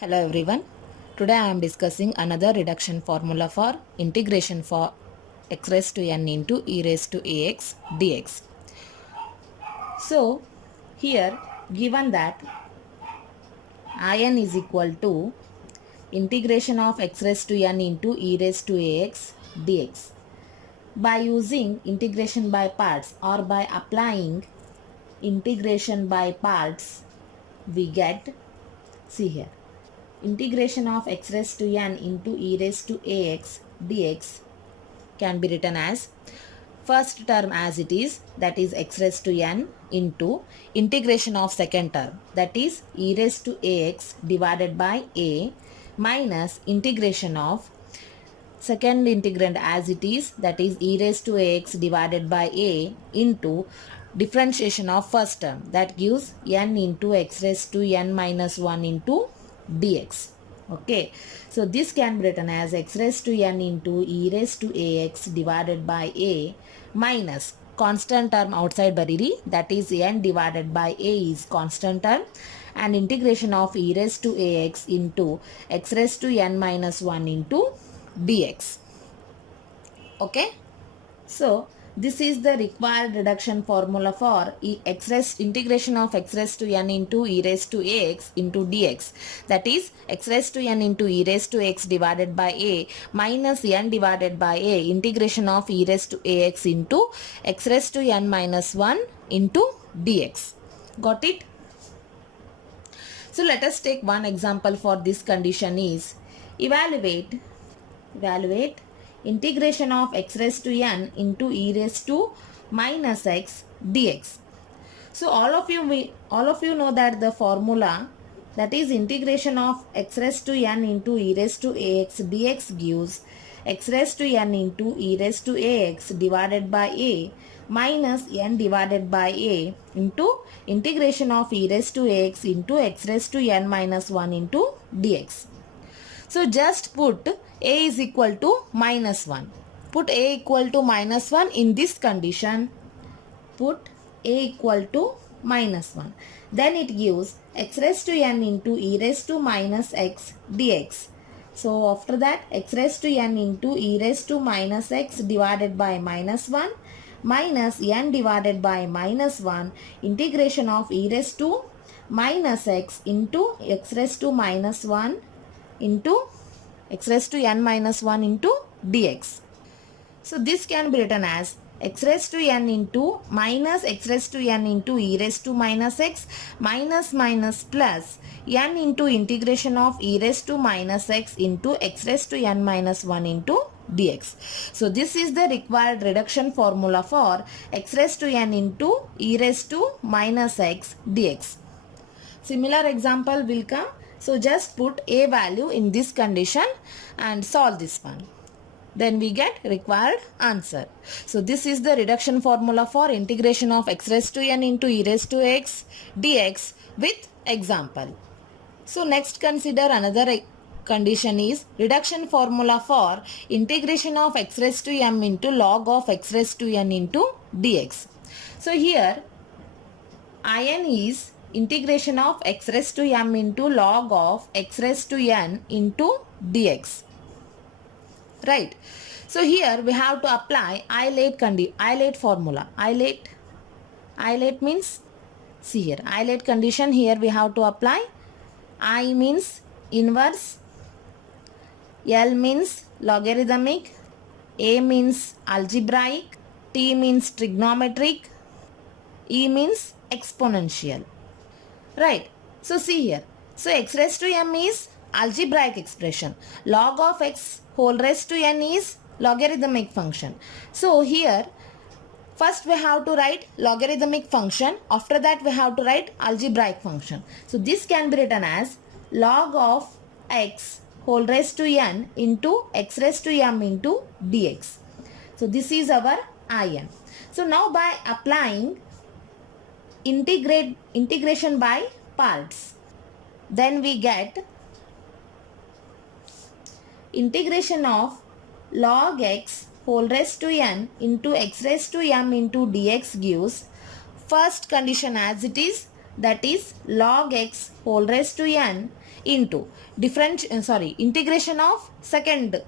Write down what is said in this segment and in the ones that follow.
Hello everyone. Today I am discussing another reduction formula for integration for x raised to n into e raised to ax dx. So here given that in is equal to integration of x raised to n into e raised to ax dx. By using integration by parts or by applying integration by parts we get, see here, integration of x raised to n into e raised to ax dx can be written as first term as it is, that is x raised to n, into integration of second term, that is e raised to ax divided by a, minus integration of second integrand as it is, that is e raised to ax divided by a, into differentiation of first term, that gives n into x raised to n minus 1 into dx. Okay, so this can be written as x raised to n into e raised to ax divided by a minus constant term outside bariri, that is n divided by a is constant term, and integration of e raised to ax into x raised to n minus 1 into dx. Okay, so this is the required reduction formula for integration of x raised to n into e raised to ax into dx, that is x raised to n into e raised to x divided by a minus n divided by a integration of e raised to ax into x raised to n minus 1 into dx. Got it? So let us take one example for this condition is evaluate integration of x raised to n into e raised to minus x dx. So all of you know that the formula, that is integration of x raised to n into e raised to ax dx gives x raised to n into e raised to ax divided by a minus n divided by a into integration of e raised to ax into x raised to n minus 1 into dx. So just put a is equal to minus 1. Put a equal to minus 1 in this condition. Put a equal to minus 1. Then it gives x raised to n into e raised to minus x dx. So after that x raised to n into e raised to minus x divided by minus 1 minus n divided by minus 1 integration of e raised to minus x into x raised to minus 1 into x raised to n minus 1 into dx. So this can be written as x raised to n into minus x raised to n into e raised to minus x minus minus plus n into integration of e raised to minus x into x raised to n minus 1 into dx. So this is the required reduction formula for x raised to n into e raised to minus x dx. Similar example will come. So just put a value in this condition and solve this one. Then we get required answer. So this is the reduction formula for integration of x raised to n into e raised to x dx with example. So next consider another condition is reduction formula for integration of x raised to m into log of x raised to n into dx. So here in is integration of x raised to m into log of x raised to n into dx. Right. So here we have to apply ILATE formula. ILATE means, see here, ILATE condition here we have to apply. I means inverse, L means logarithmic, A means algebraic, T means trigonometric, E means exponential. Right. So see here. So x raised to m is algebraic expression. Log of x whole raised to n is logarithmic function. So here first we have to write logarithmic function. After that we have to write algebraic function. So this can be written as log of x whole raised to n into x raised to m into dx. So this is our in. So now by applying integration by parts, then we get integration of log x whole raised to n into x raised to m into dx gives first condition as it is, that is log x whole raised to n into integration of second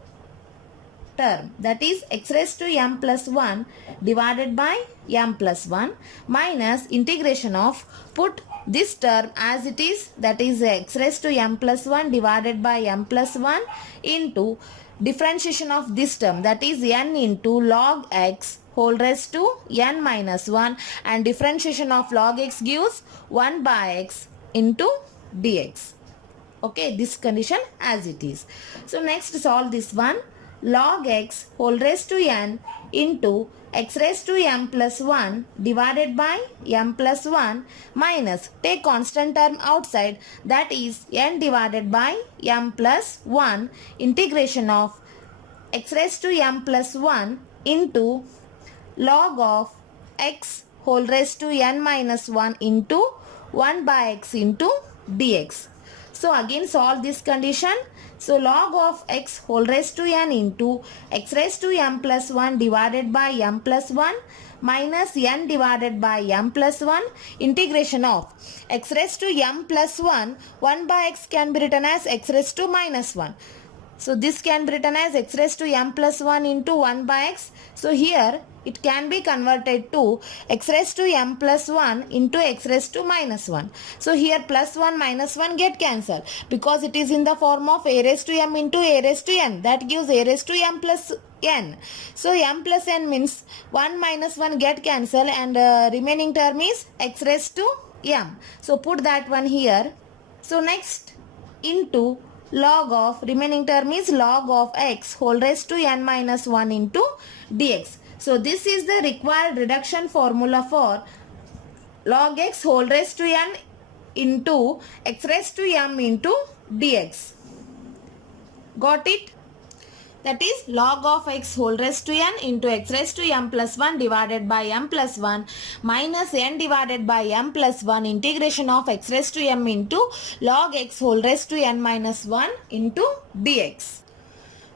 term, that is x raised to m plus 1 divided by m plus 1 minus integration of, put this term as it is, that is x raised to m plus 1 divided by m plus 1 into differentiation of this term, that is n into log x whole raised to n minus 1, and differentiation of log x gives 1 by x into dx. Okay, this condition as it is. So next solve this one. Log x whole raised to n into x raised to m plus 1 divided by m plus 1 minus, take constant term outside, that is n divided by m plus 1, integration of x raised to m plus 1 into log of x whole raised to n minus 1 into 1 by x into dx. So again solve this condition. So log of x whole raised to n into x raised to m plus 1 divided by m plus 1 minus n divided by m plus 1, integration of x raised to m plus 1, 1 by x can be written as x raised to minus 1. So this can be written as x raised to m plus 1 into 1 by x. So here it can be converted to x raised to m plus 1 into x raised to minus 1. So here plus 1 minus 1 get cancelled because it is in the form of a raised to m into a raised to n. That gives a raised to m plus n. So m plus n means 1 minus 1 get cancelled, and remaining term is x raised to m. So put that one here. So next into log of, remaining term is log of x whole raised to n minus 1 into dx. So this is the required reduction formula for log x whole raised to n into x raised to m into dx. Got it? That is log of x whole raised to n into x raised to m plus 1 divided by m plus 1 minus n divided by m plus 1, integration of x raised to m into log x whole raised to n minus 1 into dx.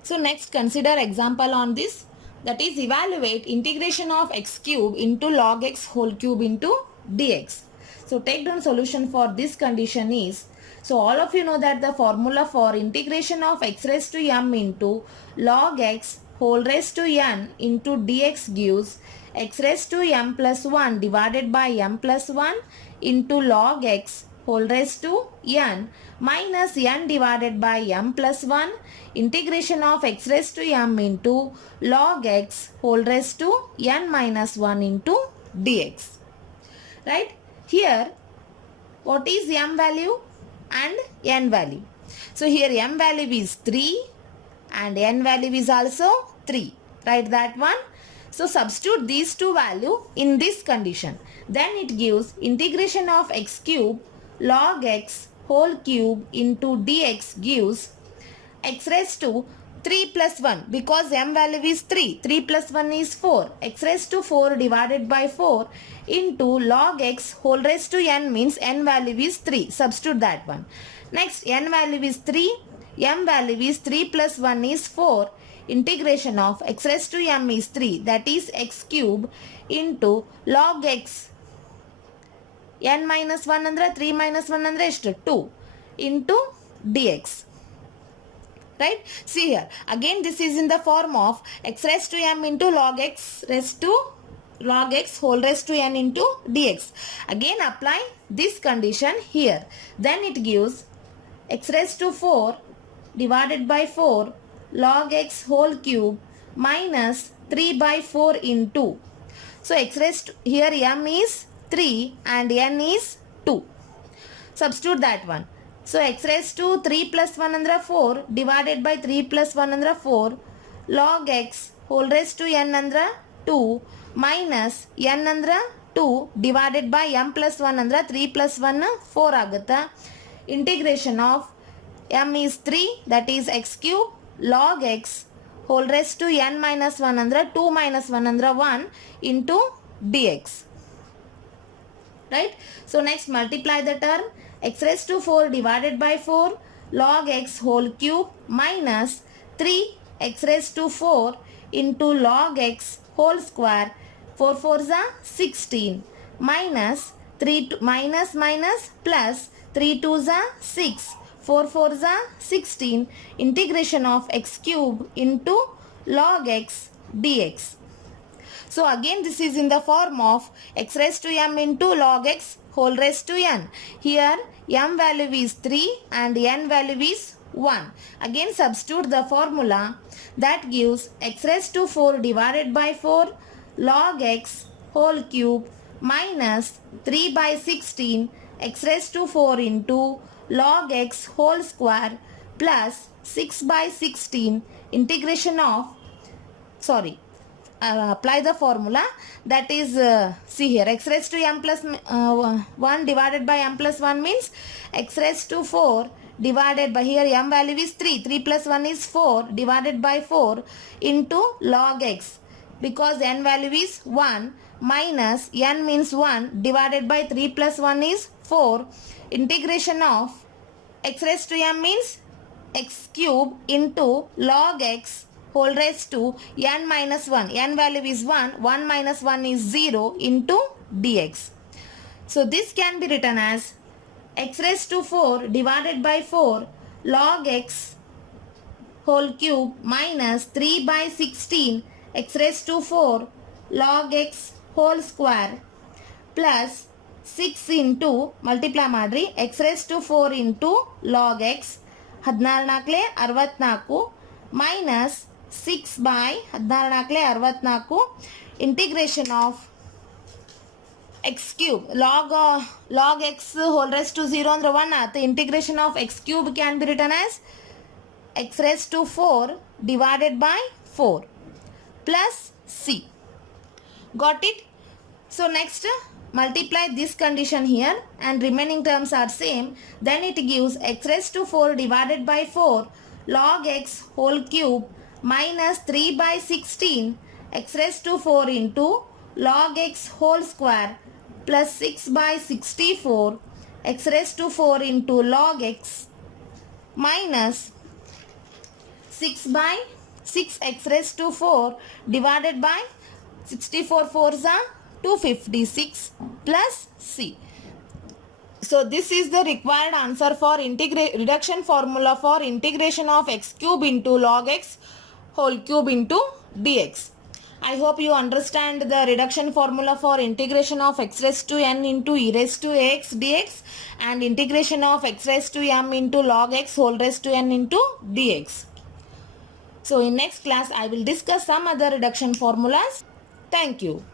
So next consider example on this, that is evaluate integration of x cube into log x whole cube into dx. So take down solution for this condition is, so all of you know that the formula for integration of x raised to m into log x whole raised to n into dx gives x raised to m plus 1 divided by m plus 1 into log x whole raised to n minus n divided by m plus 1, integration of x raised to m into log x whole raised to n minus 1 into dx. Right? Here what is m value and n value? So here m value is 3 and n value is also 3. Write that one. So substitute these two value in this condition. Then it gives integration of x cube log x whole cube into dx gives x raised to 3 plus 1, because m value is 3. 3 plus 1 is 4. X raised to 4 divided by 4 into log x whole raised to n means n value is 3. Substitute that one. Next n value is 3. M value is 3 plus 1 is 4. Integration of x raised to m is 3. That is x cube into log x n minus 1 andre 3 minus 1 andre ಎಷ್ಟು 2 into dx. Right? See here. Again this is in the form of x raised to m into log x raised to log x whole raised to n into dx. Again apply this condition here. Then it gives x raised to 4 divided by 4 log x whole cube minus 3 by 4 into. So x raised to, here m is 3 and n is 2. Substitute that one. So x raised to 3 plus 1 andre 4 divided by 3 plus 1 andre 4 log x whole raised to n andre 2 minus n andre 2 divided by m plus 1 andre 3 plus 1 4 ಆಗುತ್ತಾ. Integration of m is 3, that is x cube log x whole raised to n minus 1 andre 2 minus 1 andre 1 into dx. Right? So next multiply the term x raised to 4 divided by 4 log x whole cube minus 3 x raised to 4 into log x whole square, 4 4s are 16 minus minus minus plus 3 2s are 6, 4 4s are 16, integration of x cube into log x dx. So again this is in the form of x raised to m into log x whole raised to n. Here m value is 3 and n value is 1. Again substitute the formula that gives x raised to 4 divided by 4 log x whole cube minus 3 by 16 x raised to 4 into log x whole square plus 6 by 16 integration of apply the formula that is see here x raised to m plus 1 divided by m plus 1 means x raised to 4 divided by here m value is 3 plus 1 is 4 divided by 4 into log x because n value is 1 minus n means 1 divided by 3 plus 1 is 4 integration of x raised to m means x cube into log x whole raised to n minus 1. N value is 1. 1 minus 1 is 0 into dx. So this can be written as x raised to 4 divided by 4 log x whole cube minus 3 by 16 x raised to 4 log x whole square plus 6 into multiply madri x raised to 4 into log x 14 64 minus 6 by 14 64 integration of x cube log x whole raised to 0 ಅಂದ್ರೆ 1 ಆಯ್ತು integration of x cube can be written as x raised to 4 divided by 4 plus c. Got it? So next multiply this condition here and remaining terms are same, then it gives x raised to 4 divided by 4 log x whole cube minus 3 by 16 x raised to 4 into log x whole square plus 6 by 64 x raised to 4 into log x minus 6 by 6 x raised to 4 divided by 64 4s are 256 plus c. So this is the required answer for reduction formula for integration of x cube into log x whole cube into dx. I hope you understand the reduction formula for integration of x raised to n into e raised to ax dx and integration of x raised to m into log x whole raised to n into dx. So in next class I will discuss some other reduction formulas. Thank you.